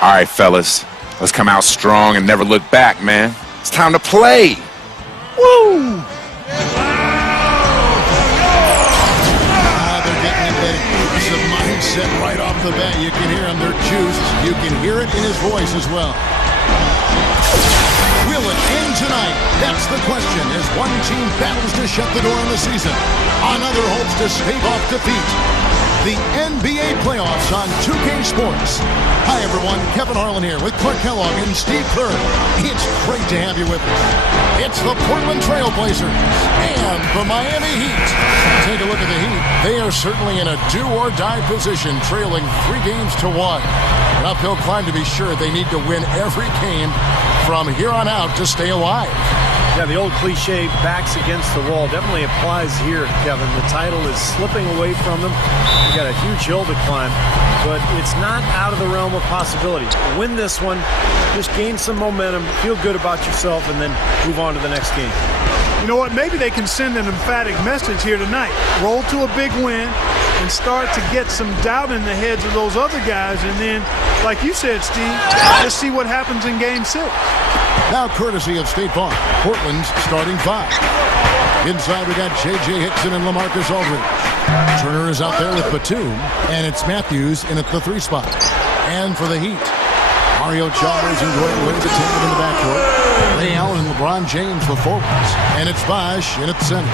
All right, fellas, let's come out strong and never look back, man. It's time to play. Woo! They're getting into the mindset right off the bat. You can hear them. They're juiced. You can hear it in his voice as well. Will it end tonight? That's the question as one team battles to shut the door on the season. Another hopes to stave off defeat. The NBA playoffs on 2K Sports. Hi, everyone. Kevin Harlan here with Clark Kellogg and Steve Kerr. It's great to have you with us. It's the Portland Trail Blazers and the Miami Heat. Take a look at the Heat. They are certainly in a do-or-die position, trailing 3 games to 1. An uphill climb to be sure. They need to win every game from here on out to stay alive. Yeah, the old cliche, backs against the wall, definitely applies here, Kevin. The title is slipping away from them. They've got a huge hill to climb, but it's not out of the realm of possibility. Win this one, just gain some momentum, feel good about yourself, and then move on to the next game. You know what? Maybe they can send an emphatic message here tonight. Roll to a big win and start to get some doubt in the heads of those other guys. And then, like you said, Steve, let's see what happens in Game 6. Now courtesy of State Farm, Portland's starting 5. Inside we got J.J. Hickson and LaMarcus Aldridge. Turner is out there with Batum, and it's Matthews in at the 3 spot. And for the Heat, Mario Chalmers and Gordon Wade the tandem in the backcourt. Ray Allen and LeBron James the forwards. And it's Bosh in at the center.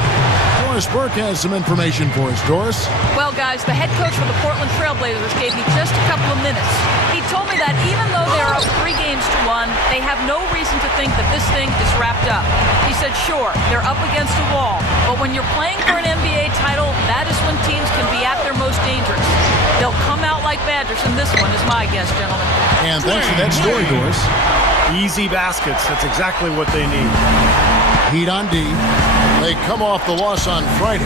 Doris Burke has some information for us. Doris? Well, guys, the head coach for the Portland Trail Blazers gave me just a couple of minutes. He told me that even though they're up 3 games to 1, they have no reason to think that this thing is wrapped up. He said, sure, they're up against a wall, but when you're playing for an NBA title, that is when teams can be at their most dangerous. They'll come out like Badgers in this one, is my guess, gentlemen. And thanks for that story, Doris. Easy baskets. That's exactly what they need. Heat on D. They come off the loss on Friday.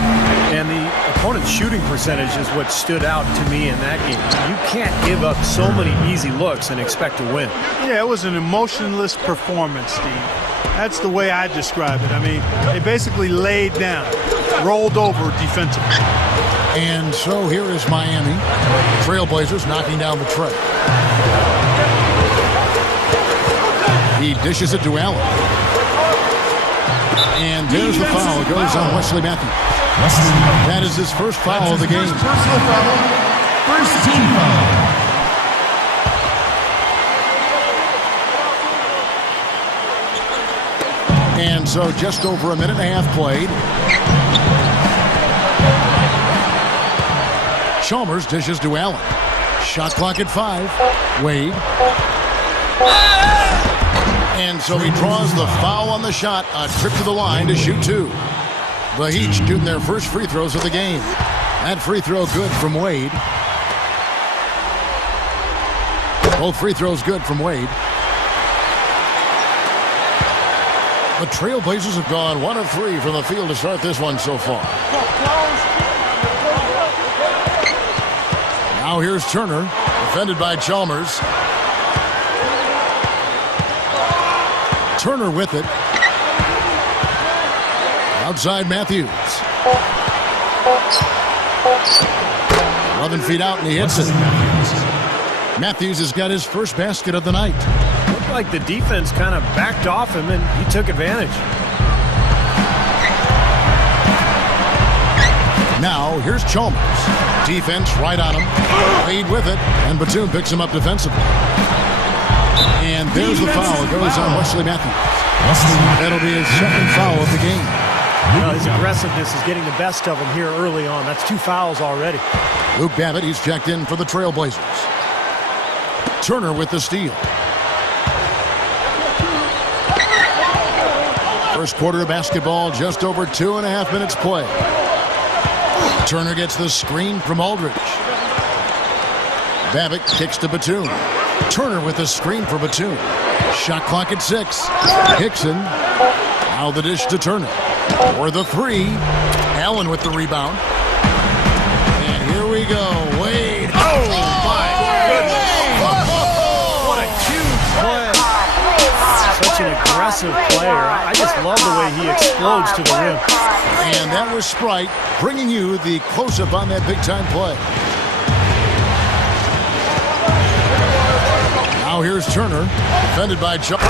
And the opponent's shooting percentage is what stood out to me in that game. You can't give up so many easy looks and expect to win. Yeah, it was an emotionless performance, Steve. That's the way I describe it. I mean, they basically laid down, rolled over defensively. And so here is Miami. Trailblazers knocking down the tray. He dishes it to Allen. And there's the foul. It goes on Wesley Matthews. That is his first foul of the game. Personal foul. First team foul. And so just over a minute and a half played. Chalmers dishes to Allen. Shot clock at 5. Wade. And so he draws the foul on the shot. A trip to the line to shoot 2. The Heat shooting their first free throws of the game. That free throw good from Wade. Both free throws good from Wade. The Trailblazers have gone 1 of 3 from the field to start this one so far. Now here's Turner, defended by Chalmers. Turner with it. Outside Matthews. 11 feet out and he hits it. Matthews has got his first basket of the night. Looked like the defense kind of backed off him and he took advantage. Now here's Chalmers. Defense right on him. Wade with it. And Batum picks him up defensively. And there's the foul. It goes on Wesley Matthews. That'll be his second foul of the game. Well, his aggressiveness is getting the best of him here early on. That's 2 fouls already. Luke Babbitt, he's checked in for the Trailblazers. Turner with the steal. First quarter of basketball, just over 2.5 minutes play. Turner gets the screen from Aldridge. Babbitt kicks to Batum. Turner with the screen for Batum. Shot clock at 6. Hickson. Now the dish to Turner. For the 3. Allen with the rebound. And here we go. Wade. Oh, my goodness. What a huge play. Such an aggressive player. I just love the way he explodes to the rim. And that was Sprite bringing you the close-up on that big-time play. Now here's Turner, defended by Josh.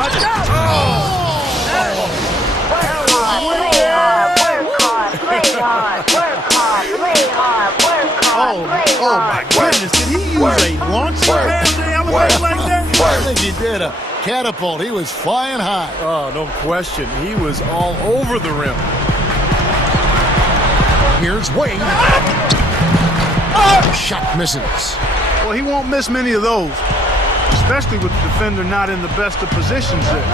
Oh my goodness, did he use a launch pad to elevate like that? I think he did a catapult. He was flying high. Oh, no question. He was all over the rim. Here's Wade. Shot misses. Well, he won't miss many of those, especially with the defender not in the best of positions there.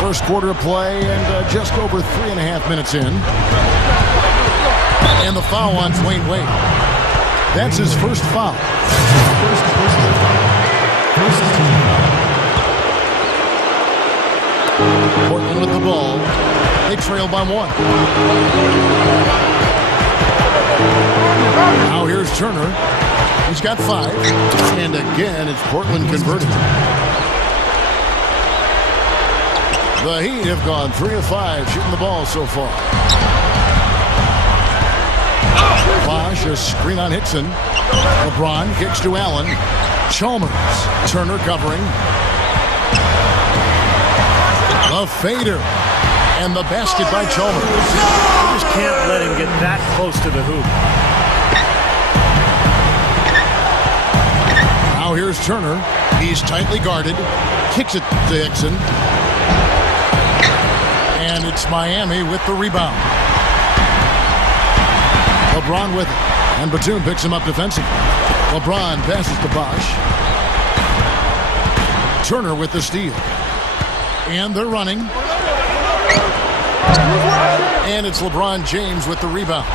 First quarter of play and just over 3.5 minutes in. And the foul on Dwayne Wade. That's his first foul. Portland with the ball. They trail by 1. Now here's Turner. He's got 5. And again, it's Portland converted. The Heat have gone 3 of 5 shooting the ball so far. Bosh, a screen on Hickson. LeBron kicks to Allen. Chalmers. Turner covering. The fader. And the basket by Chalmers. You just can't let him get that close to the hoop. Now here's Turner. He's tightly guarded. Kicks it to Hickson. And it's Miami with the rebound. LeBron with it. And Batum picks him up defensively. LeBron passes to Bosh. Turner with the steal. And they're running. And it's LeBron James with the rebound.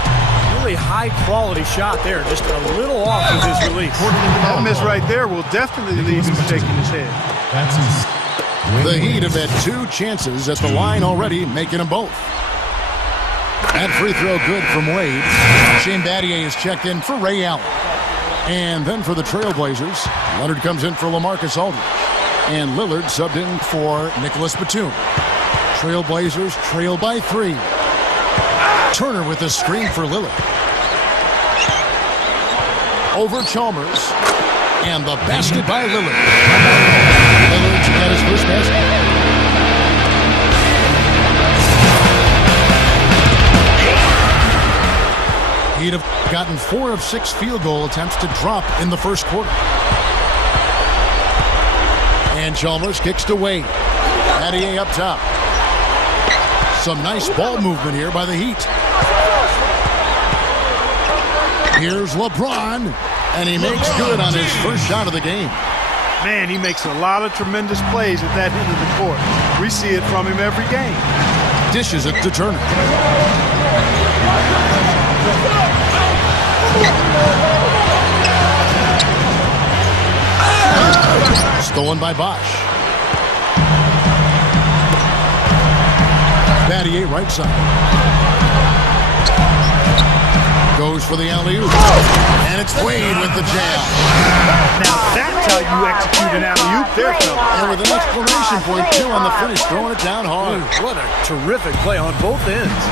Really high-quality shot there. Just a little off with his release. That miss right there will definitely leave him shaking his head. That's his. The Heat have had 2 chances at the line already, making them both. That free throw good from Wade. Shane Battier is checked in for Ray Allen. And then for the Trailblazers, Leonard comes in for LaMarcus Aldridge. And Lillard subbed in for Nicholas Batum. Trailblazers trail by 3. Turner with a screen for Lillard. Over Chalmers. And the basket by Lillard. Lillard's got his first basket. He'd have gotten 4 of 6 field goal attempts to drop in the first quarter. And Chalmers kicks to Wade. Battier up top. Some nice ball movement here by the Heat. Here's LeBron. And he makes good on his first shot of the game. Man, he makes a lot of tremendous plays at that end of the court. We see it from him every game. Dishes it to Turner. Stolen by Bosh. Battier right side. Goes for the alley-oop. And it's Wade with the jam. Now that's how you execute an alley-oop there, fella. And with an exclamation point, 2 on the finish, throwing it down hard. What a terrific play on both ends.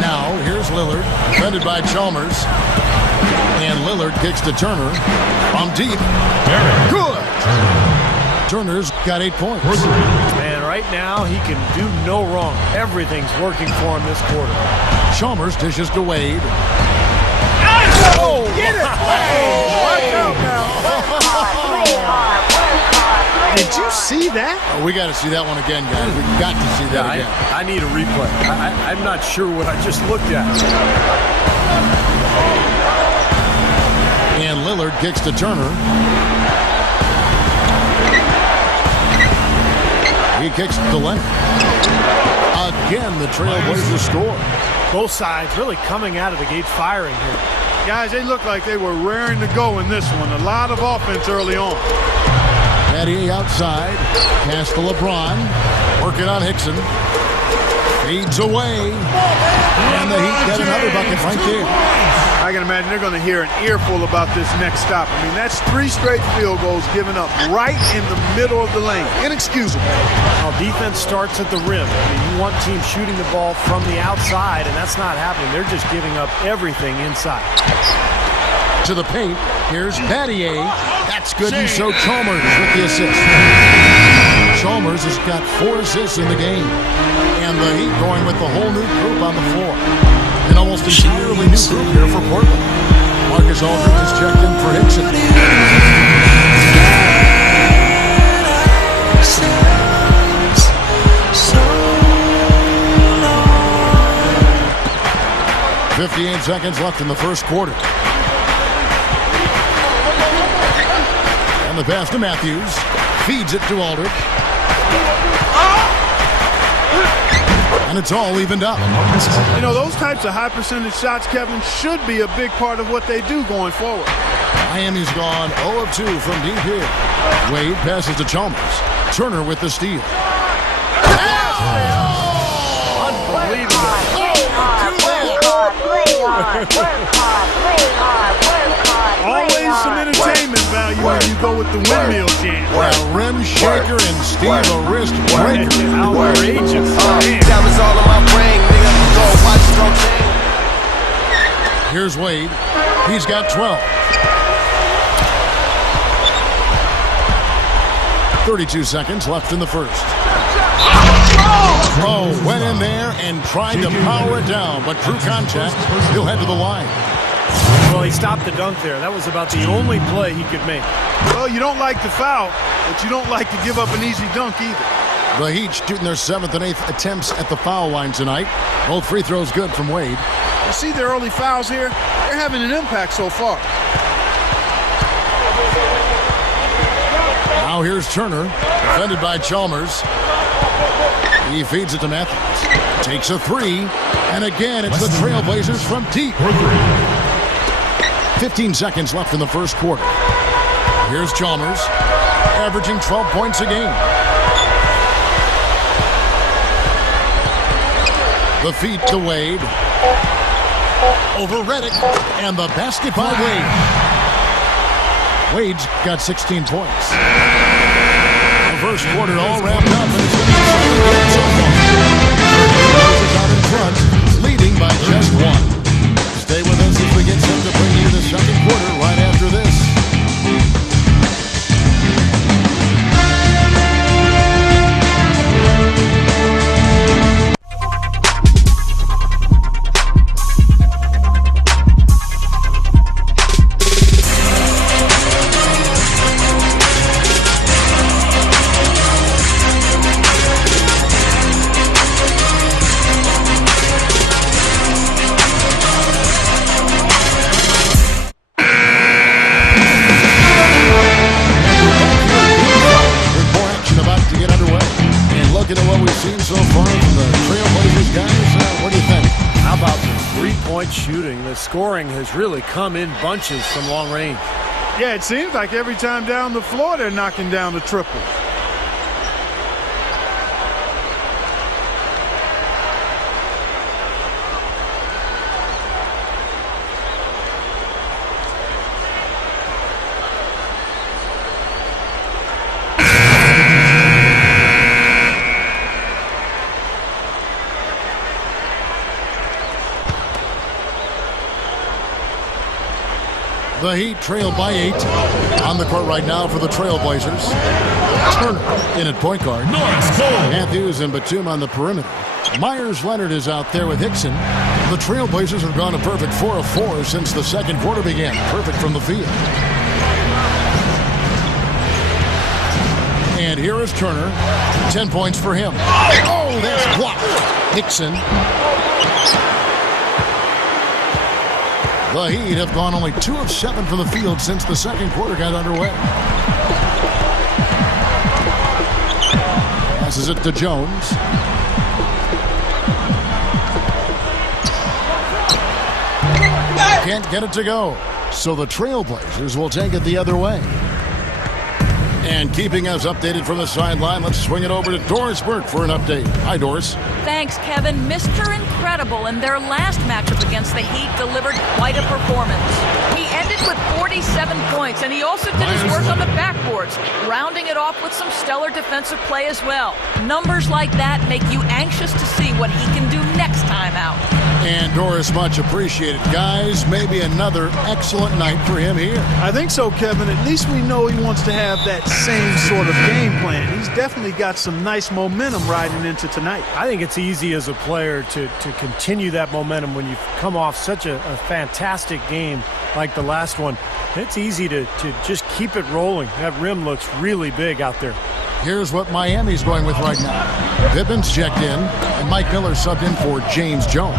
Now, here's Lillard, defended by Chalmers. And Lillard kicks to Turner from deep. Good! Turner's got 8 points. Man, right now he can do no wrong. Everything's working for him this quarter. Chalmers dishes to Wade. Oh, Get it! Watch out now. Did you see that? Oh, we got to see that one again, guys. We got to see that again. I need a replay. I'm not sure what I just looked at. And Lillard kicks to Turner. He kicks to Leonard. Again, the Trailblazers score. Both sides really coming out of the gate firing here. Guys, they look like they were raring to go in this one. A lot of offense early on. Battier outside. Pass to LeBron. Working on Hickson. Feeds away. And the Heat get another bucket right there. I can imagine they're going to hear an earful about this next stop. I mean, that's 3 straight field goals given up right in the middle of the lane. Inexcusable. Well, defense starts at the rim. I mean, you want teams shooting the ball from the outside, and that's not happening. They're just giving up everything inside. To the paint, here's Battier. That's good, and so Chalmers with the assist. Chalmers has got 4 assists in the game. And the Heat going with the whole new group on the floor. An almost entirely new group here for Portland. Marcus Aldridge has checked in for Hickson. 58 seconds left in the first quarter. And the pass to Matthews. Feeds it to Aldridge. And it's all evened up. You know, those types of high percentage shots, Kevin, should be a big part of what they do going forward. Miami's gone 0 of 2 from deep here. Wade passes to Chalmers. Turner with the steal. Always some entertainment value when you go with the windmill jam. A rim shaker and Steve a wrist breaker. Outrageous. Diamonds all on my ring, nigga. Go watch, go change. Here's Wade. He's got 12. 32 seconds left in the first. Oh, went in there and tried to power it down, but through contact, he'll head to the line. Well, he stopped the dunk there. That was about the only play he could make. Well, you don't like the foul, but you don't like to give up an easy dunk either. The Heat shooting their 7th and 8th attempts at the foul line tonight. Both free throws good from Wade. You see their early fouls here? They're having an impact so far. Now here's Turner, defended by Chalmers. He feeds it to Matthews. Takes a 3. And again, it's the Trailblazers from deep. 15 seconds left in the first quarter. Here's Chalmers, averaging 12 points a game. The feed to Wade. Over Redick. And the basket by Wade. Wade's got 16 points. The first quarter all wrapped up, and it's going to be so far. Is out in front, leading by just 1. Stay with us as we get set to bring you the second quarter right after this. Scoring has really come in bunches from long range. Yeah, it seems like every time down the floor they're knocking down the triple. The Heat trail by 8. On the court right now for the Trailblazers. Turner in at point guard. Matthews and Batum on the perimeter. Myers Leonard is out there with Hickson. The Trailblazers have gone a perfect 4 of 4 since the second quarter began. Perfect from the field. And here is Turner. 10 points for him. Oh, that's blocked. Hickson. The Heat have gone only 2 of 7 from the field since the second quarter got underway. Passes it to Jones. Can't get it to go. So the Trailblazers will take it the other way. And keeping us updated from the sideline, let's swing it over to Doris Burke for an update. Hi, Doris. Thanks, Kevin. Mr. Incredible in their last matchup against the Heat delivered quite a performance. He ended with 47 points, and he also did his work on the backboards, rounding it off with some stellar defensive play as well. Numbers like that make you anxious to see what he can do next time out. And Doris, much appreciated. Guys, maybe another excellent night for him here. I think so, Kevin. At least we know he wants to have that same sort of game plan. He's definitely got some nice momentum riding into tonight. I think it's easy as a player to continue that momentum when you come off such a fantastic game like the last one. It's easy to just keep it rolling. That rim looks really big out there. Here's what Miami's going with right now. Pippen's checked in, and Mike Miller subbed in for James Jones.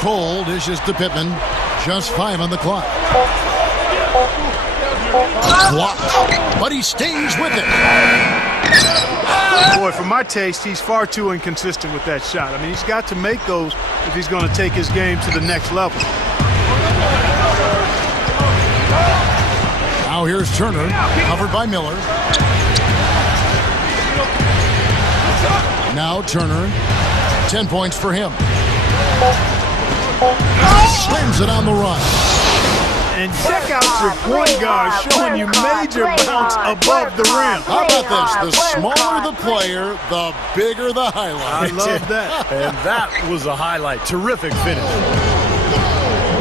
Cole dishes to Pippen. Just 5 on the clock. Blocked, but he stays with it. Boy, for my taste, he's far too inconsistent with that shot. I mean, he's got to make those if he's going to take his game to the next level. Now here's Turner, covered by Miller. Now Turner, 10 points for him. Slams it on the run. And check out your point guard showing you major bounce above the rim. How about this? The smaller the player, the bigger the highlight. I love that. And that was a highlight. Terrific finish.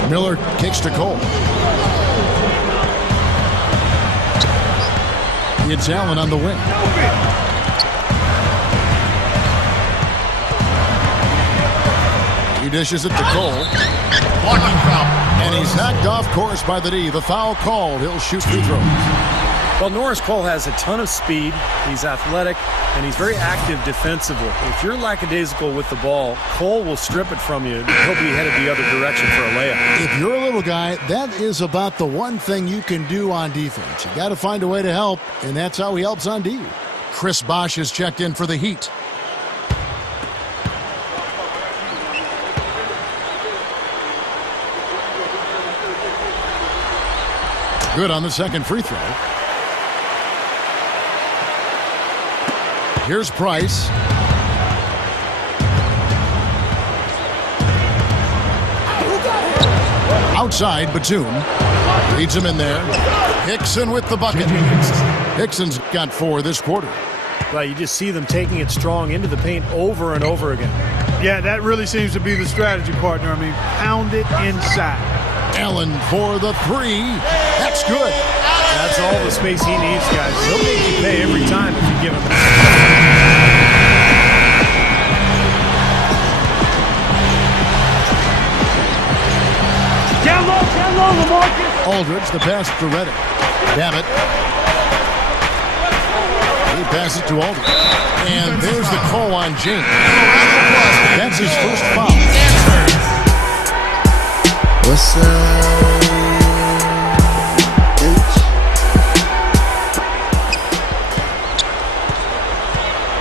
Miller kicks to Cole. It's Allen on the wing. He dishes it to Cole. Blocking foul. And he's knocked off course by the D. The foul called. He'll shoot free throws. Well, Norris Cole has a ton of speed. He's athletic, and he's very active defensively. If you're lackadaisical with the ball, Cole will strip it from you. He'll be headed the other direction for a layup. If you're a little guy, that is about the one thing you can do on defense. You got to find a way to help, and that's how he helps on D. Chris Bosh has checked in for the Heat. Good on the second free throw. Here's Price. Outside, Batum. Leads him in there. Hickson with the bucket. Hickson's got 4 this quarter. Well, you just see them taking it strong into the paint over and over again. Yeah, that really seems to be the strategy, partner. I mean, pound it inside. Allen for the 3. That's good. That's all the space he needs, guys. He'll make you pay every time if you give him that. Down low, LaMarcus. Aldridge, the pass to Reddick. Dammit. He passes to Aldridge. And there's the call on James. That's his first foul. What's up?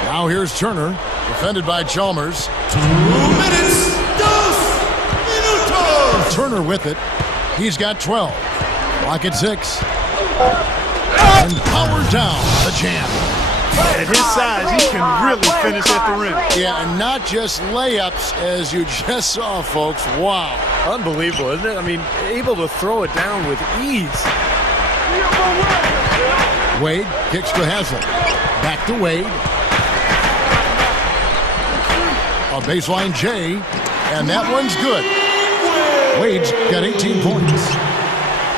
Now here's Turner, defended by Chalmers. 2 minutes. 2 minutos. Turner with it. He's got 12. Clock at 6. And powered down the jam. At his size, he can really finish at the rim. Yeah, and not just layups, as you just saw, folks. Wow. Unbelievable, isn't it? I mean, able to throw it down with ease. Wade kicks to Haslett. Back to Wade. A baseline J, and that one's good. Wade's got 18 points.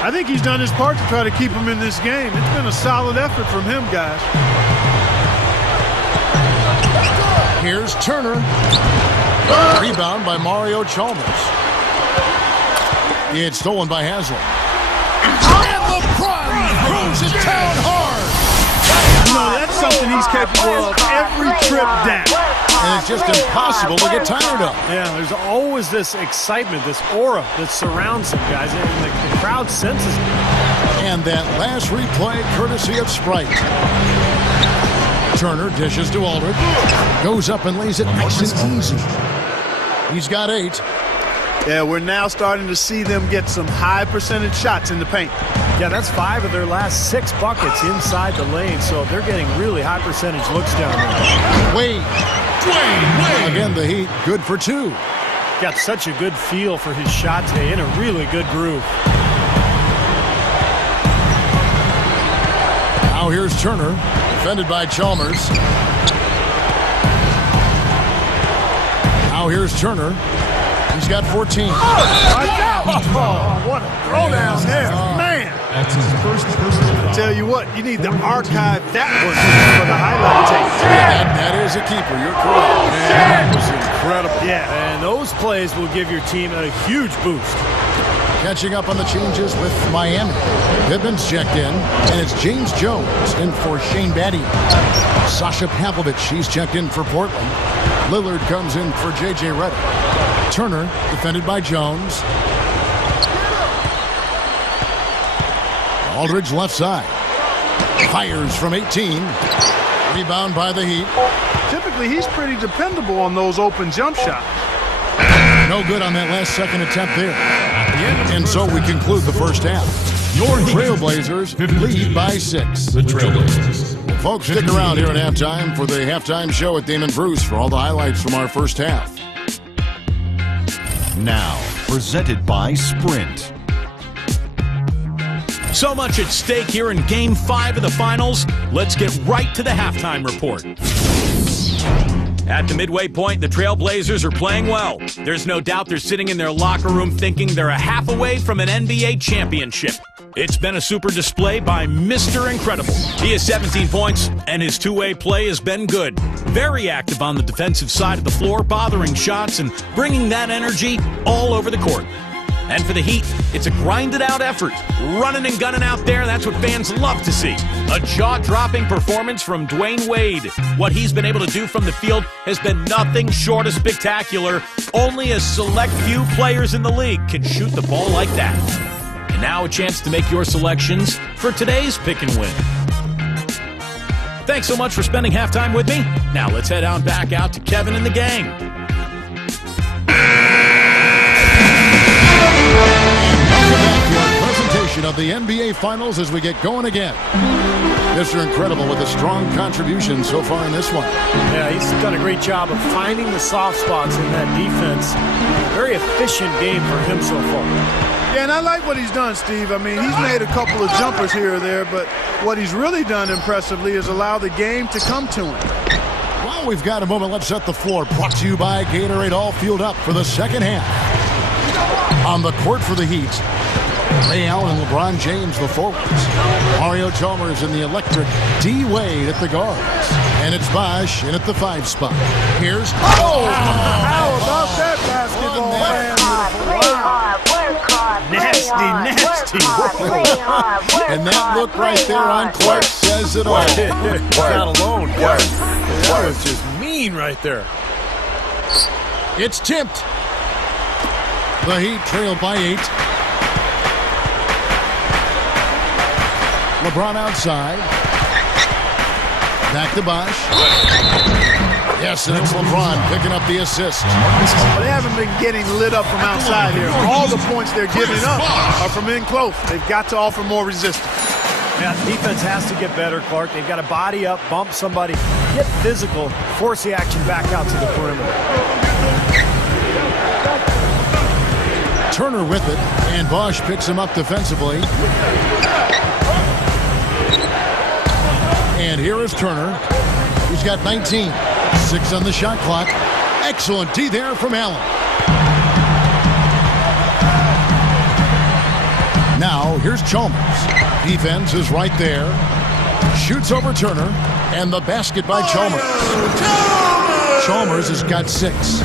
I think he's done his part to try to keep him in this game. It's been a solid effort from him, guys. Here's Turner. Rebound by Mario Chalmers. It's stolen by Haslett. And LeBron throws it down hard. You know, that's something he's capable of every trip down. And it's just impossible to get tired of. Yeah, there's always this excitement, this aura that surrounds him, guys, and the crowd senses it. And that last replay courtesy of Sprite. Turner dishes to Aldridge. Goes up and lays it nice and easy. He's got 8. Yeah, we're now starting to see them get some high percentage shots in the paint. Yeah, that's 5 of their last 6 buckets inside the lane, so they're getting really high percentage looks down there. Wade. Again, the Heat good for 2. Got such a good feel for his shot today, in a really good groove. Now here's Turner, defended by Chalmers. Now here's Turner. He's got 14. Oh, what a throwdown there, man. That's his first personal foul. Tell you what, you need to archive that one for the highlight tape. That is a keeper. You're correct. Man, that was incredible. Yeah. And those plays will give your team a huge boost. Catching up on the changes with Miami. Pittman's checked in, and it's James Jones in for Shane Battier. Sasha Pavlovich, he's checked in for Portland. Lillard comes in for J.J. Redick. Turner, defended by Jones. Aldridge left side. Fires from 18. Rebound by the Heat. Typically, he's pretty dependable on those open jump shots. No good on that last second attempt there. And so we conclude the first half. Your Trailblazers lead by 6. The Trailblazers. Folks, stick around here at halftime for the halftime show with Damon Bruce for all the highlights from our first half. Now, presented by Sprint. So much at stake here in Game 5 of the Finals. Let's get right to the halftime report. At the midway point, the Trailblazers are playing well. There's no doubt they're sitting in their locker room thinking they're a half away from an NBA championship. It's been a super display by Mr. Incredible. He has 17 points, and his two-way play has been good. Very active on the defensive side of the floor, bothering shots and bringing that energy all over the court. And for the Heat, it's a grinded-out effort. Running and gunning out there, that's what fans love to see. A jaw-dropping performance from Dwayne Wade. What he's been able to do from the field has been nothing short of spectacular. Only a select few players in the league can shoot the ball like that. And now a chance to make your selections for today's pick and win. Thanks so much for spending halftime with me. Now let's head on back out to Kevin and the gang. Of the NBA Finals as we get going again. Mr. Incredible with a strong contribution so far in this one. Yeah, he's done a great job of finding the soft spots in that defense. Very efficient game for him so far. Yeah, and I like what he's done, Steve. I mean, he's made a couple of jumpers here or there, but what he's really done impressively is allow the game to come to him. Well, we've got a moment. Let's set the floor. Brought to you by Gatorade, all fueled up for the second half. On the court for the Heat, Ray Allen and LeBron James, the forwards. Mario Chalmers in the electric. D. Wade at the guards. And it's Bosh in at the 5 spot. Here's... Oh! How about that basketball, man? Nasty. And that look right there on Clark says it all. Not alone. That was just mean right there. It's tipped. The Heat trail by 8. LeBron outside. Back to Bosh. Yes, and it's LeBron picking up the assist. They haven't been getting lit up from outside here. All the points they're giving up are from in close. They've got to offer more resistance. Yeah, defense has to get better, Clark. They've got to body up, bump somebody, get physical, force the action back out to the perimeter. Turner with it, and Bosh picks him up defensively. And here is Turner. He's got 19. 6 on the shot clock. Excellent D there from Allen. Now, here's Chalmers. Defense is right there. Shoots over Turner. And the basket by Chalmers. Chalmers has got 6.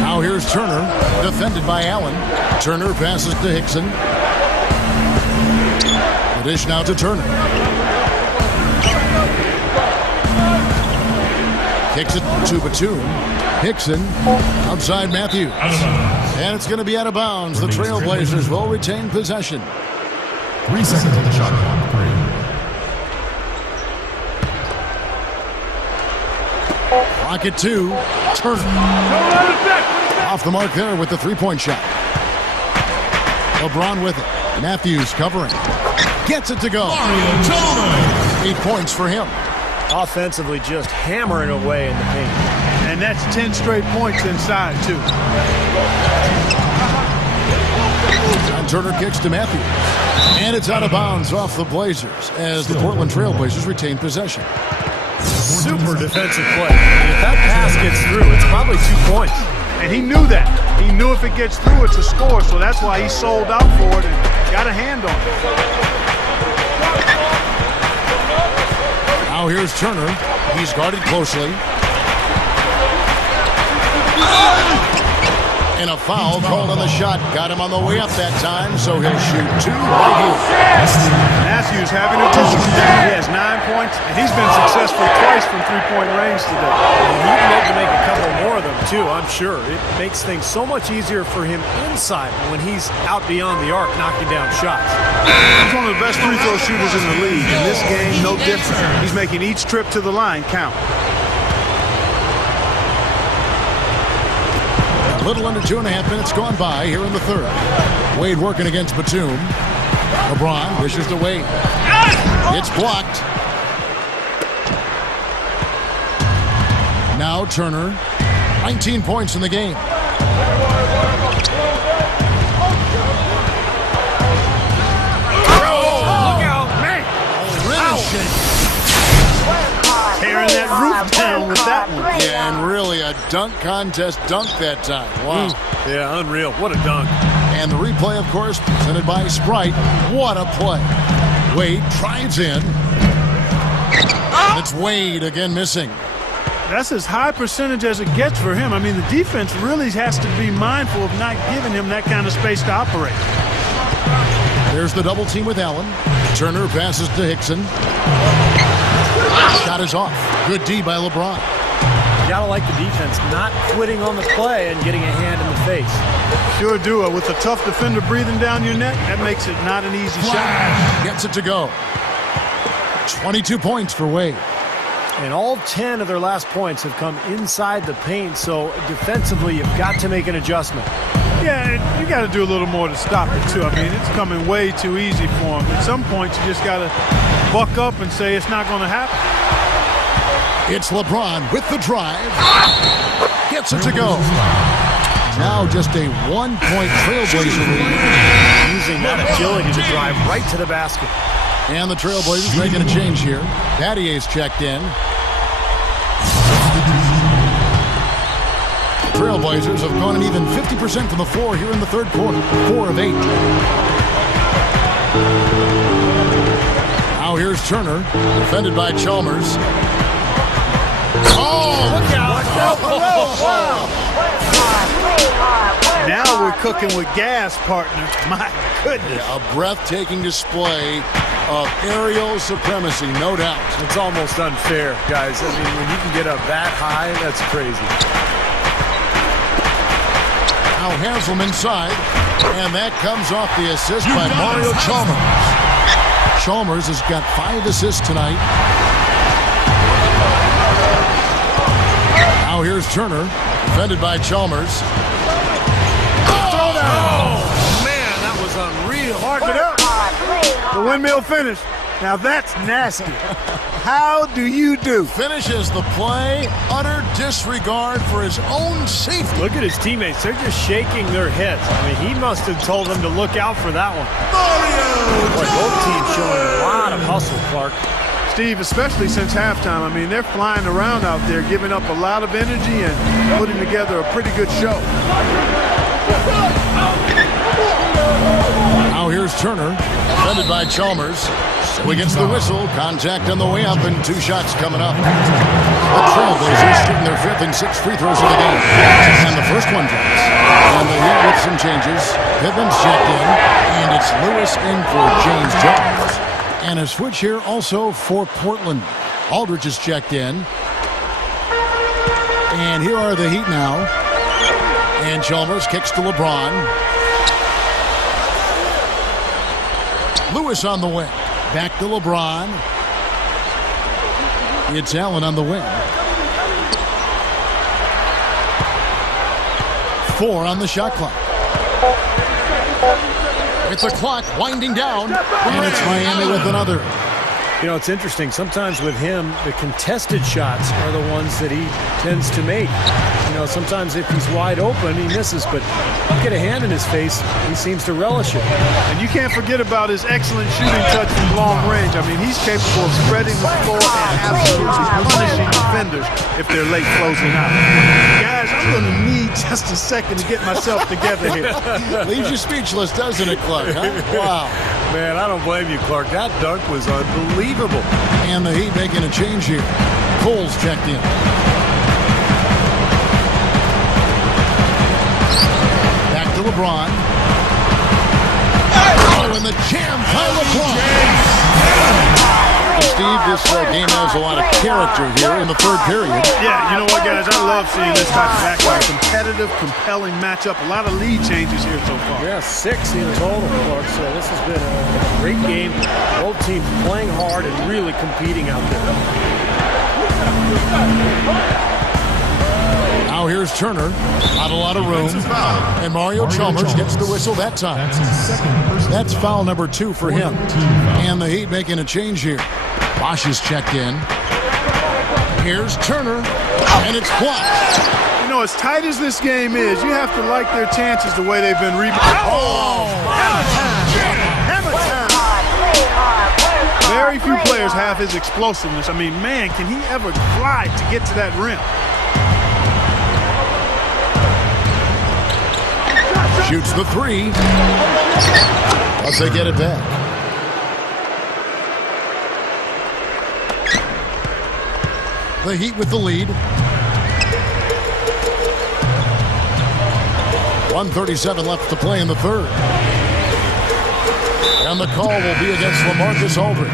Now here's Turner. Defended by Allen. Turner passes to Hickson. The dish now to Turner. Kicks it to Batum. Hickson outside Matthews. And it's going to be out of bounds. The Trailblazers will retain possession. 3 seconds on the shot clock. 3. Clock at 2. Turner. Off the mark there with the 3-point shot. LeBron with it. Matthews covering. Gets it to go. 8 points for him. Offensively, just hammering away in the paint. And that's 10 straight points inside, too. And Turner kicks to Matthews. And it's out of bounds off the Blazers as the Portland Trail Blazers retain possession. Super defensive play. If that pass gets through, it's probably 2 points. And he knew that. He knew if it gets through, it's a score, so that's why he sold out for it and got a hand on it. Now here's Turner. He's guarded closely. And a foul called on the shot. Got him on the way up that time, so he'll shoot 2 right here. Matthews having a good game. He has 9 points, and he's been successful twice from three-point range today. And he'd like to make a couple more of them, too, I'm sure. It makes things so much easier for him inside when he's out beyond the arc knocking down shots. He's one of the best free-throw shooters in the league. In this game, no different. He's making each trip to the line count. A little under 2.5 minutes gone by here in the third. Wade working against Batum. LeBron dishes to Wade. It's blocked. Now Turner. 19 points in the game. Tearing that roof down with that one. Yeah, and really a dunk contest dunk that time. Wow. Yeah, unreal. What a dunk. And the replay, of course, presented by Sprite. What a play. Wade drives in. And it's Wade again missing. That's as high percentage as it gets for him. I mean, the defense really has to be mindful of not giving him that kind of space to operate. There's the double team with Allen. Turner passes to Hickson. Shot is off. Good D by LeBron. You gotta like the defense not quitting on the play and getting a hand in the face. Sure do. With a tough defender breathing down your neck, that makes it not an easy shot. Gets it to go. 22 points for Wade. And all 10 of their last points have come inside the paint, so defensively you've got to make an adjustment. Yeah, you got to do a little more to stop it, too. I mean, it's coming way too easy for him. At some point, you just got to buck up and say it's not going to happen. It's LeBron with the drive. Gets it to go. Now just a 1-point Trailblazer lead. Using that agility to drive right to the basket. And the Trailblazers making a change here. Battier's checked in. Trailblazers have gone an even 50% from the floor here in the third quarter. 4 of 8. Now here's Turner, defended by Chalmers. Oh, look out! Now we're cooking with gas, partner. My goodness. Yeah, a breathtaking display of aerial supremacy, no doubt. It's almost unfair, guys. I mean, when you can get up that high, that's crazy. Now Hansel inside, and that comes off the assist by Mario Chalmers. Chalmers has got 5 assists tonight. Now here's Turner, defended by Chalmers. Oh, man, that was unreal. Mark it up. The windmill finish. Now that's nasty. How do you do? Finishes the play, utter disregard for his own safety. Look at his teammates. They're just shaking their heads. I mean, he must have told them to look out for that one. Boy, both teams showing a lot of hustle, Clark. Steve, especially since halftime, I mean, they're flying around out there, giving up a lot of energy and putting together a pretty good show. Now here's Turner, defended by Chalmers. So he gets the whistle, contact on the way up, and 2 shots coming up. The Trailblazers shooting their 5th and 6th free throws of the game. And the first one drops. And the Heat with some changes. Pittman's checked in, and it's Lewis in for James Jones. And a switch here also for Portland. Aldridge is checked in. And here are the Heat now. And Chalmers kicks to LeBron. Lewis on the wing. Back to LeBron. It's Allen on the wing. 4 on the shot clock. With the clock winding down, and it's Miami with another. You know, it's interesting. Sometimes with him, the contested shots are the ones that he tends to make. You know, sometimes if he's wide open, he misses, but get a hand in his face, he seems to relish it. And you can't forget about his excellent shooting touch from long range. I mean, he's capable of spreading the floor and absolutely punishing defenders if they're late closing out. Guys, I'm going to need just a second to get myself together here. Leaves you speechless, doesn't it, Clark? Huh? Wow. Man, I don't blame you, Clark. That dunk was unbelievable. And the Heat making a change here. Cole's checked in. Back to LeBron. Oh, and the jam by LeBron. Steve, this game has a lot of character here in the third period. Yeah, you know what, guys? I love seeing this type of action. Competitive, compelling matchup. A lot of lead changes here so far. Yeah, 6 in total, Clark. So this has been a great game. Both teams playing hard and really competing out there. Now here's Turner. Not a lot of room. And Mario Chalmers gets the whistle that time. That's foul number 2 for him. And the Heat making a change here. Bosh is checked in. Here's Turner. And it's blocked. You know, as tight as this game is, you have to like their chances the way they've been rebounding. Oh! Hammer time! Very few players have his explosiveness. I mean, man, can he ever glide to get to that rim? Shoots the 3. Once they get it back. The Heat with the lead. 1:37 left to play in the third. And the call will be against LaMarcus Aldridge.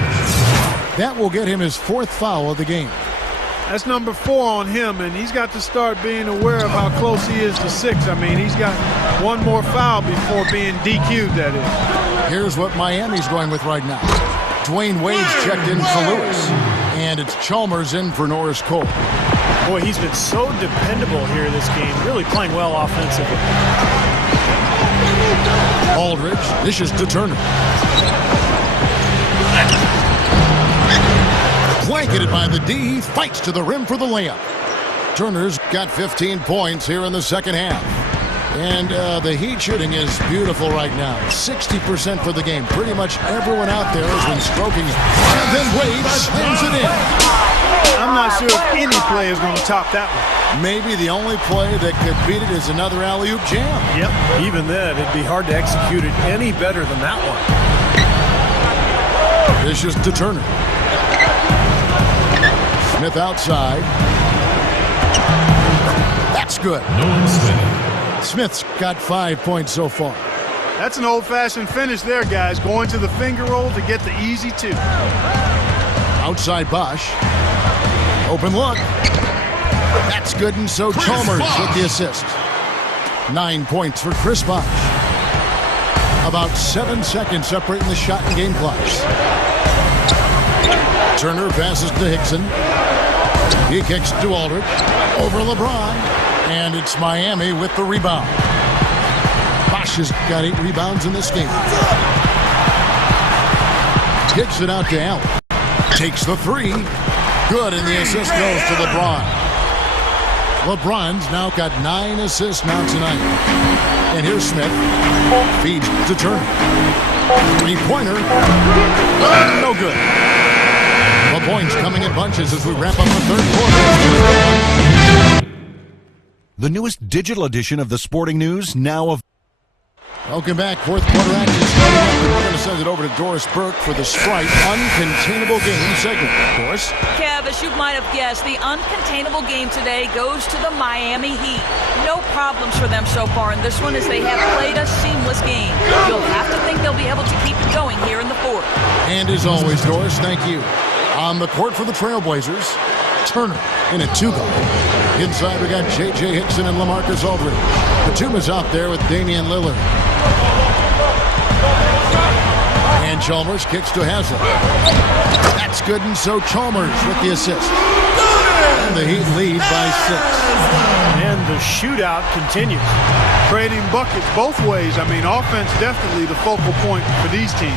That will get him his 4th foul of the game. That's number 4 on him, and he's got to start being aware of how close he is to 6. I mean, he's got one more foul before being DQ'd, that is. Here's what Miami's going with right now. Dwayne Wade's checked in for Lewis. And it's Chalmers in for Norris Cole. Boy, he's been so dependable here this game. Really playing well offensively. Aldridge dishes to Turner. Blanketed by the D. He fights to the rim for the layup. Turner's got 15 points here in the second half. And the Heat shooting is beautiful right now. 60% for the game. Pretty much everyone out there has been stroking it. And then Wade slams it in. I'm not sure if any play is going to top that one. Maybe the only play that could beat it is another alley-oop jam. Yep. Even then, it'd be hard to execute it any better than that one. Dishes to Turner. Smith outside. That's good. Smith's got 5 points so far. That's an old-fashioned finish there, guys. Going to the finger roll to get the easy 2. Outside Bosh. Open look. That's good, and so Chalmers with the assist. 9 points for Chris Bosh. About 7 seconds separating the shot and game clocks. Turner passes to Hickson. He kicks to Aldridge. Over LeBron. And it's Miami with the rebound. Bosh has got 8 rebounds in this game. Kicks it out to Allen. Takes the 3. Good, and the assist goes to LeBron. LeBron's now got 9 assists now tonight. And here's Smith. Feeds to Turner. 3-pointer. No good. The points coming in bunches as we wrap up the third quarter. The newest digital edition of the Sporting News, now of. Welcome back. Fourth quarter action starting up, and we're going to send it over to Doris Burke for the Sprite Uncontainable Game segment. Doris? Kev, as you might have guessed, the uncontainable game today goes to the Miami Heat. No problems for them so far in this one as they have played a seamless game. You'll have to think they'll be able to keep it going here in the fourth. And as always, Doris, thank you. On the court for the Trailblazers, Turner in a 2-ball. Inside, we got J.J. Hickson and LaMarcus Aldridge. Batum out there with Damian Lillard. And Chalmers kicks to Hazard. That's good, and so Chalmers with the assist. And the Heat lead by 6. And the shootout continues. Trading buckets both ways. I mean, offense definitely the focal point for these teams.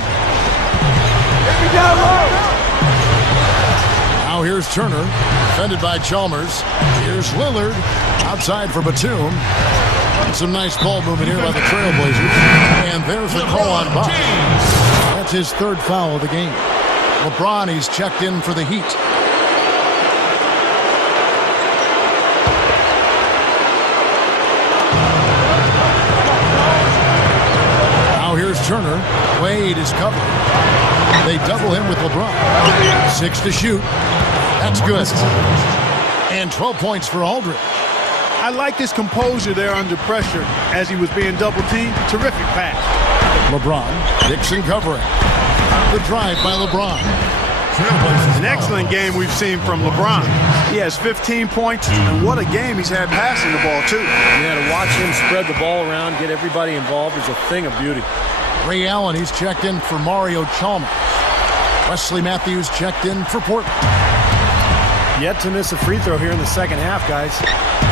Now here's Turner, defended by Chalmers. Here's Lillard, outside for Batum. Some nice ball movement here by the Trailblazers. And there's a call on Bosh. That's his 3rd foul of the game. LeBron, he's checked in for the Heat. Now here's Turner. Wade is covered. They double him with LeBron. 6 to shoot. That's good. And 12 points for Aldridge. I like his composure there under pressure as he was being double-teamed. Terrific pass. LeBron, Dixon covering. The drive by LeBron. An excellent game we've seen from LeBron. He has 15 points, and what a game he's had passing the ball, too. Yeah, to watch him spread the ball around, get everybody involved is a thing of beauty. Ray Allen, he's checked in for Mario Chalmers. Wesley Matthews checked in for Portland. Yet to miss a free throw here in the second half, guys.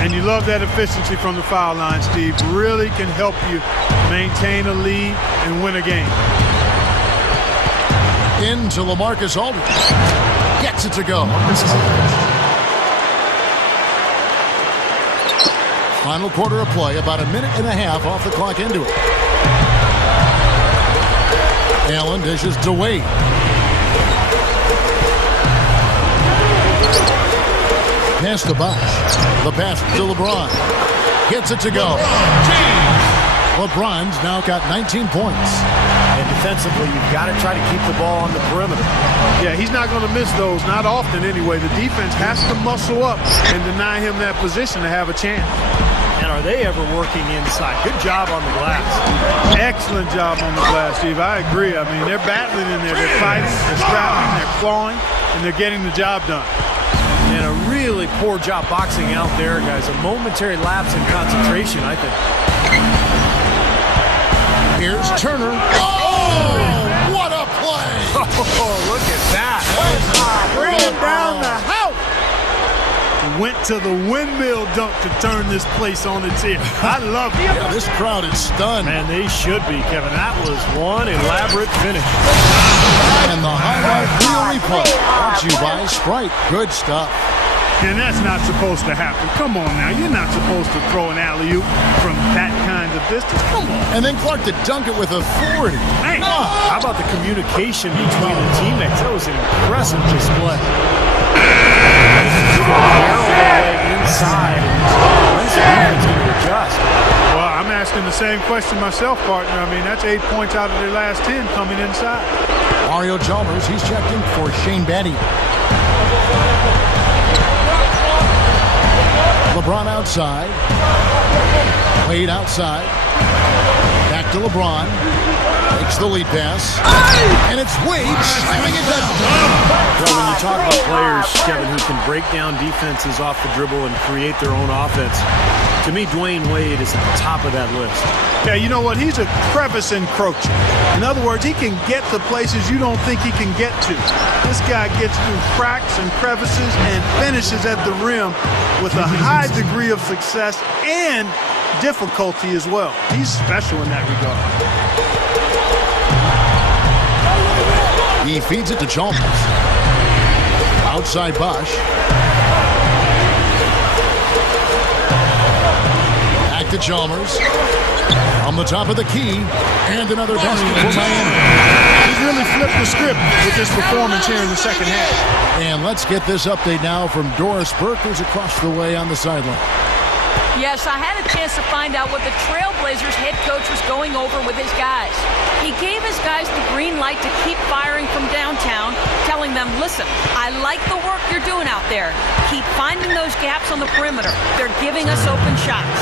And you love that efficiency from the foul line, Steve. Really can help you maintain a lead and win a game. Into LaMarcus Aldridge. Gets it to go. Final quarter of play, about a minute and a half off the clock into it. Allen dishes to Wade. Pass to Bosh. The pass to LeBron. Gets it to go. LeBron's now got 19 points. And defensively, you've got to try to keep the ball on the perimeter. Yeah, he's not going to miss those, not often anyway. The defense has to muscle up and deny him that position to have a chance. And are they ever working inside? Good job on the glass. Excellent job on the glass, Steve. I agree. I mean, they're battling in there. They're fighting, they're scrapping, they're clawing, and they're getting the job done. And a really poor job boxing out there, guys. A momentary lapse in concentration, I think. Here's Turner. Oh, what a play! Oh, look at that. Bring down the house. He went to the windmill dunk to turn this place on its ear. I love it. Yeah, this crowd is stunned. Man, they should be, Kevin. That was one elaborate finish. And the highlight reel replay. Brought to you by Sprite. Good stuff. And that's not supposed to happen. Come on now. You're not supposed to throw an alley-oop from that kind of distance. Come on. And then Clark to dunk it with authority. Hey. How about the communication between the teammates? That was an impressive display. Inside. When's the defense going to adjust? Well, I'm asking the same question myself, partner. I mean, that's 8 points out of their last 10 coming inside. Mario Chalmers, he's checked in for Shane Battier. LeBron outside. Wade outside. Back to LeBron. Takes the lead pass. And it's Wade slamming it down. Well, when you talk about players, Kevin, who can break down defenses off the dribble and create their own offense, to me, Dwayne Wade is at the top of that list. Yeah, you know what? He's a crevice encroacher. In other words, he can get to places you don't think he can get to. This guy gets through cracks and crevices and finishes at the rim with a high degree of success and difficulty as well. He's special in that regard. He feeds it to Chalmers. Outside Bosh. Back to Chalmers. On the top of the key. And another basket for Miami. He's really flipped the script with this performance here in the second half. And let's get this update now from Doris Burke, who's across the way on the sideline. Yes, I had a chance to find out what the Trailblazers head coach was going over with his guys. He gave his guys the green light to keep firing from downtown, telling them, listen, I like the work you're doing out there. Keep finding those gaps on the perimeter. They're giving us open shots.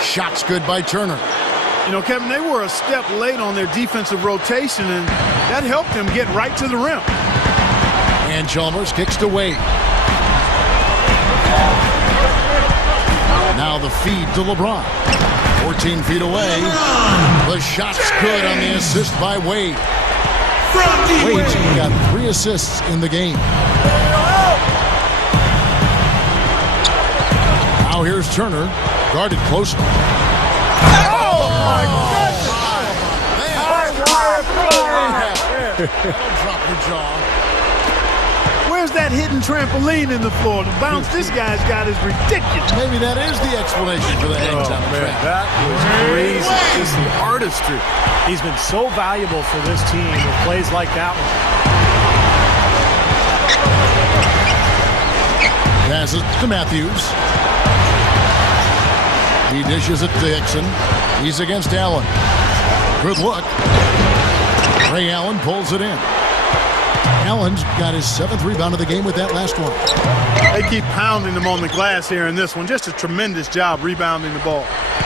Shots good by Turner. You know, Kevin, they were a step late on their defensive rotation, and that helped them get right to the rim. And Chalmers kicks to Wade. Now the feed to LeBron. 14 feet away. The shot's good on the assist by Wade. Wade's got 3 assists in the game. Now here's Turner, guarded close. Oh, my goodness! Drop your jaw. Where's that hidden trampoline in the floor? The bounce this guy's got is ridiculous. Maybe that is the explanation for the hangs on the track. That was crazy. Just the artistry. He's been so valuable for this team with plays like that one. Passes to Matthews. He dishes it to Hickson. He's against Allen. Good look. Ray Allen pulls it in. Allen's got his 7th rebound of the game with that last one. They keep pounding him on the glass here in this one. Just a tremendous job rebounding the ball.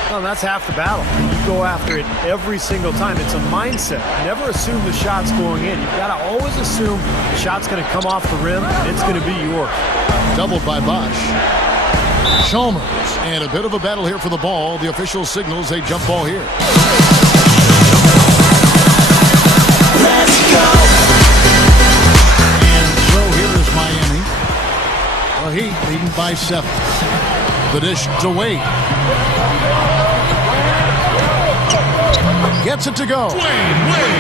Well, that's half the battle. You go after it every single time. It's a mindset. Never assume the shot's going in. You've got to always assume the shot's going to come off the rim, and it's going to be yours. Doubled by Bosh. Chalmers. And a bit of a battle here for the ball. The official signals a jump ball here. Let's go. Miami. The Heat leading by 7. The dish to Wade. Gets it to go.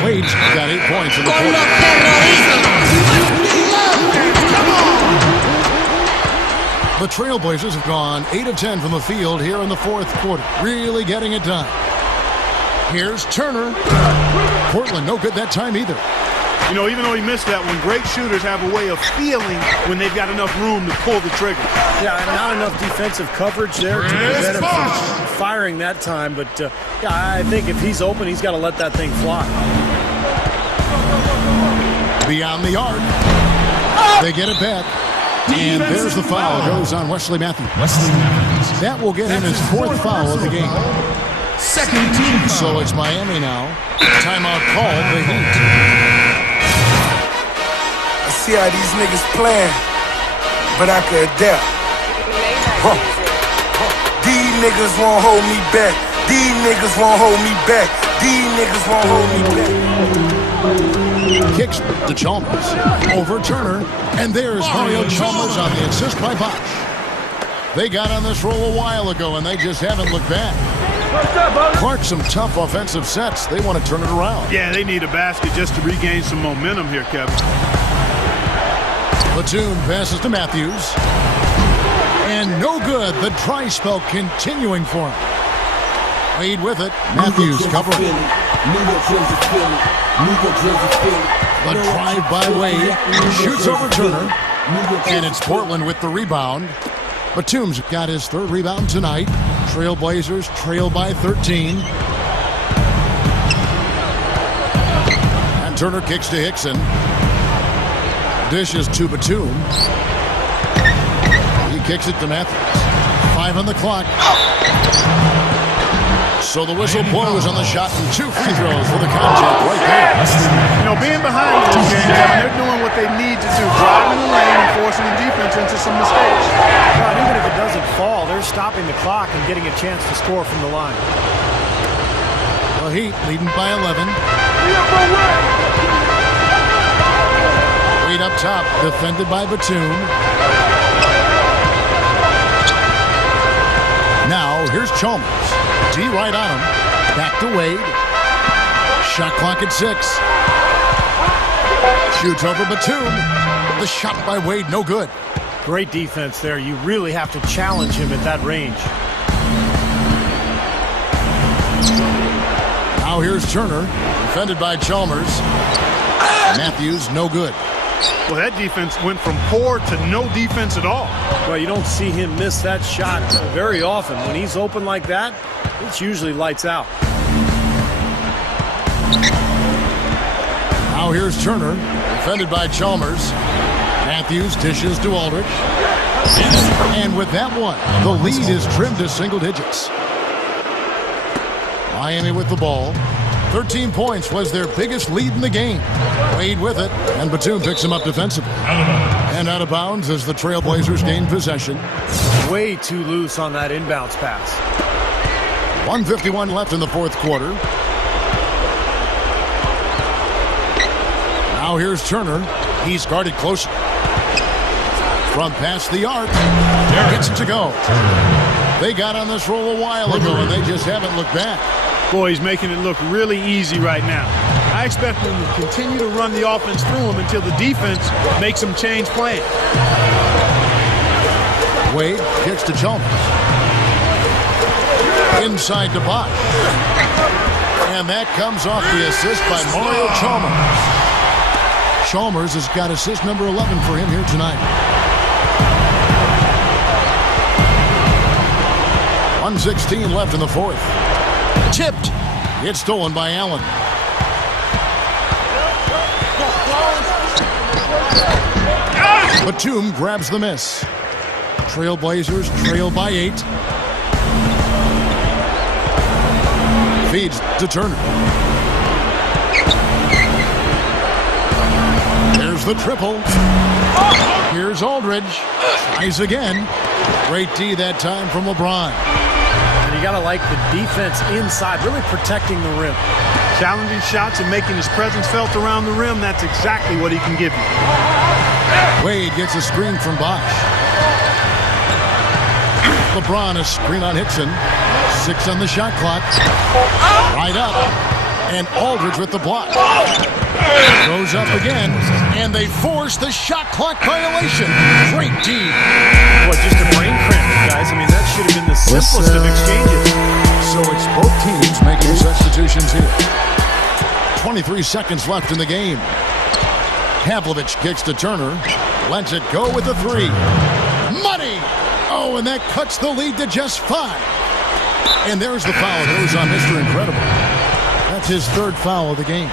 Wade's got 8 points in the quarter. The Trailblazers have gone 8 of 10 from the field here in the 4th quarter. Really getting it done. Here's Turner. Portland no good that time either. You know, even though he missed that one, great shooters have a way of feeling when they've got enough room to pull the trigger. Yeah, not enough defensive coverage there to prevent him from firing that time. But, yeah, I think if he's open, he's got to let that thing fly. Beyond the arc. They get it back. And there's the foul. Goes on Wesley Matthews. That will get him his 4th foul of the game. Second team foul. So it's Miami now. Timeout called the Heat. See how these niggas playing, but I could adapt. These niggas won't hold me back. These niggas won't hold me back. These niggas won't hold me back. Kicks to Chalmers. Over Turner. And there's Mario Chalmers on the assist by Bosh. They got on this roll a while ago, and they just haven't looked back. Clark, some tough offensive sets. They want to turn it around. Yeah, they need a basket just to regain some momentum here, Kevin. Batum passes to Matthews. And no good. The dry spell continuing for him. Wade with it. Matthews covering. The drive by Wade. Shoots over Turner. And it's Portland with the rebound. Batum's got his 3rd rebound tonight. Trailblazers trail by 13. And Turner kicks to Hickson. Dishes to Batum. He kicks it to Matthews. 5 on the clock. So the whistle blows on the shot and 2 free throws for the contact right there. You know, being behind in this game, they're doing what they need to do, driving the lane and forcing the defense into some mistakes. God, even if it doesn't fall, they're stopping the clock and getting a chance to score from the line. The Heat leading by 11. Wade up top, defended by Batum. Now, here's Chalmers. D right on him. Back to Wade. Shot clock at 6. Shoots over Batum. The shot by Wade, no good. Great defense there. You really have to challenge him at that range. Now here's Turner. Defended by Chalmers. Matthews, no good. Well, that defense went from poor to no defense at all. Well, you don't see him miss that shot very often. When he's open like that, it's usually lights out. Now here's Turner, defended by Chalmers. Matthews dishes to Aldridge. And with that one, the lead is trimmed to single digits. Miami with the ball. 13 points was their biggest lead in the game. Wade with it, and Batum picks him up defensively. And out of bounds as the Trailblazers gain possession. Way too loose on that inbounds pass. 1:51 left in the 4th quarter. Now here's Turner. He's guarded close. From past the arc. Gets it to go. They got on this roll a while ago, and they just haven't looked back. Boy, he's making it look really easy right now. I expect them to continue to run the offense through him until the defense makes them change plans. Wade kicks to Chalmers. Inside to Bosh. And that comes off the assist by Mario Chalmers. Chalmers has got assist number 11 for him here tonight. 1:16 left in the fourth. Tipped. It's stolen by Allen. Batum grabs the miss. Trailblazers trail by 8. Feeds to Turner. There's the triple. Here's Aldridge. Tries again. Great D that time from LeBron. And you got to like the defense inside, really protecting the rim. Challenging shots and making his presence felt around the rim. That's exactly what he can give you. Wade gets a screen from Bosh. LeBron a screen on Hickson. 6 on the shot clock. Right up. And Aldridge with the block. Goes up again. And they force the shot clock violation. Great D. Boy, just a brain cramp, guys. I mean, that should have been the simplest of exchanges. So it's both teams making substitutions here. 23 seconds left in the game. Pavlovich kicks to Turner. Lets it go with the 3. Money! Oh, and that cuts the lead to just 5. And there's the foul. Goes on Mr. Incredible. That's his 3rd foul of the game.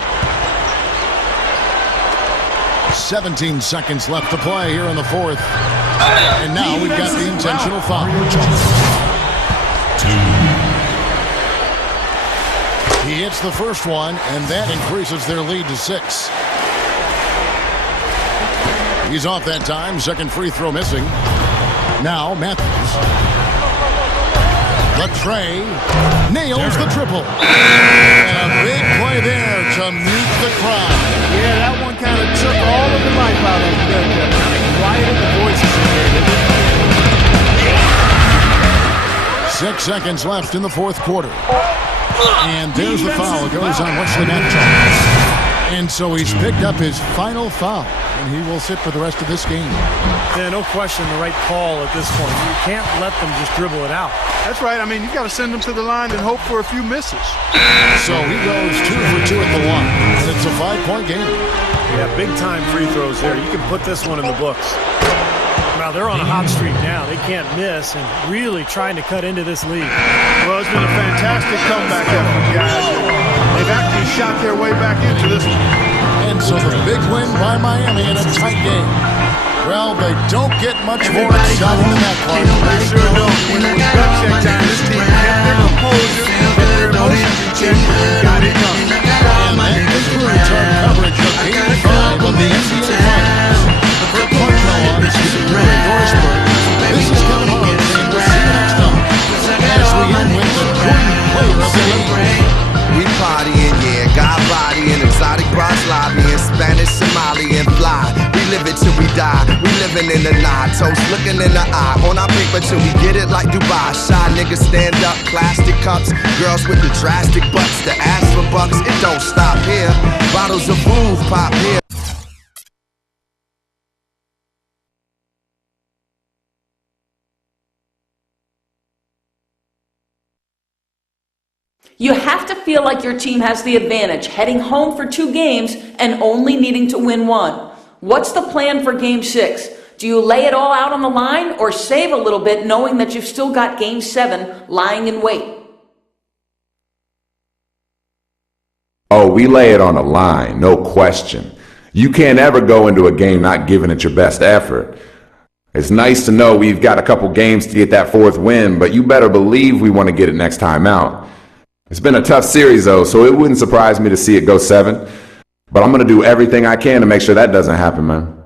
17 seconds left to play here in the 4th. And now we've got the intentional foul. 2. He hits the first one, and that increases their lead to 6. He's off that time. Second free throw missing. Now Matthews. The tray nails the triple. And a big play there to mute the crowd. Yeah, that one kind of took all of the life out of him. Kind of quieted the voices in there. 6 seconds left in the 4th quarter. And there's the foul. It goes on Wesley Matthews. And so he's picked up his final foul. And he will sit for the rest of this game. Yeah, no question the right call at this point. You can't let them just dribble it out. That's right. I mean, you've got to send them to the line and hope for a few misses. So he goes 2 for 2 at the line. And it's a 5-point game. Yeah, big-time free throws there. You can put this one in the books. Now, they're on a hot streak now. They can't miss and really trying to cut into this lead. Well, it's been a fantastic comeback effort, guys. They've actually shot their way back into this one. And so the big win by Miami in a tight game. Well, they don't get much more exciting than that part. They sure don't. When it was gut check time, this team kept their composure, kept their emotions in check, and got it done. And that concludes our coverage of Game 5 of the NBA Finals. For Clark Kellogg, Ray Dorsberg, this is Kevin Harlan, and we'll see you next time. As we end with the Jordan player of the game. We partying, yeah, got body and exotic bras lobbying, Spanish, Somali, and fly. We live it till we die. We living in the night, toast looking in the eye. On our paper till we get it like Dubai. Shy niggas stand up, plastic cups. Girls with the drastic butts that ask for bucks. It don't stop here. Bottles of booze pop here. You have to feel like your team has the advantage, heading home for 2 games and only needing to win 1. What's the plan for Game 6? Do you lay it all out on the line or save a little bit knowing that you've still got Game 7 lying in wait? Oh, we lay it on the line, no question. You can't ever go into a game not giving it your best effort. It's nice to know we've got a couple games to get that 4th win, but you better believe we want to get it next time out. It's been a tough series, though, so it wouldn't surprise me to see it go 7. But I'm going to do everything I can to make sure that doesn't happen, man.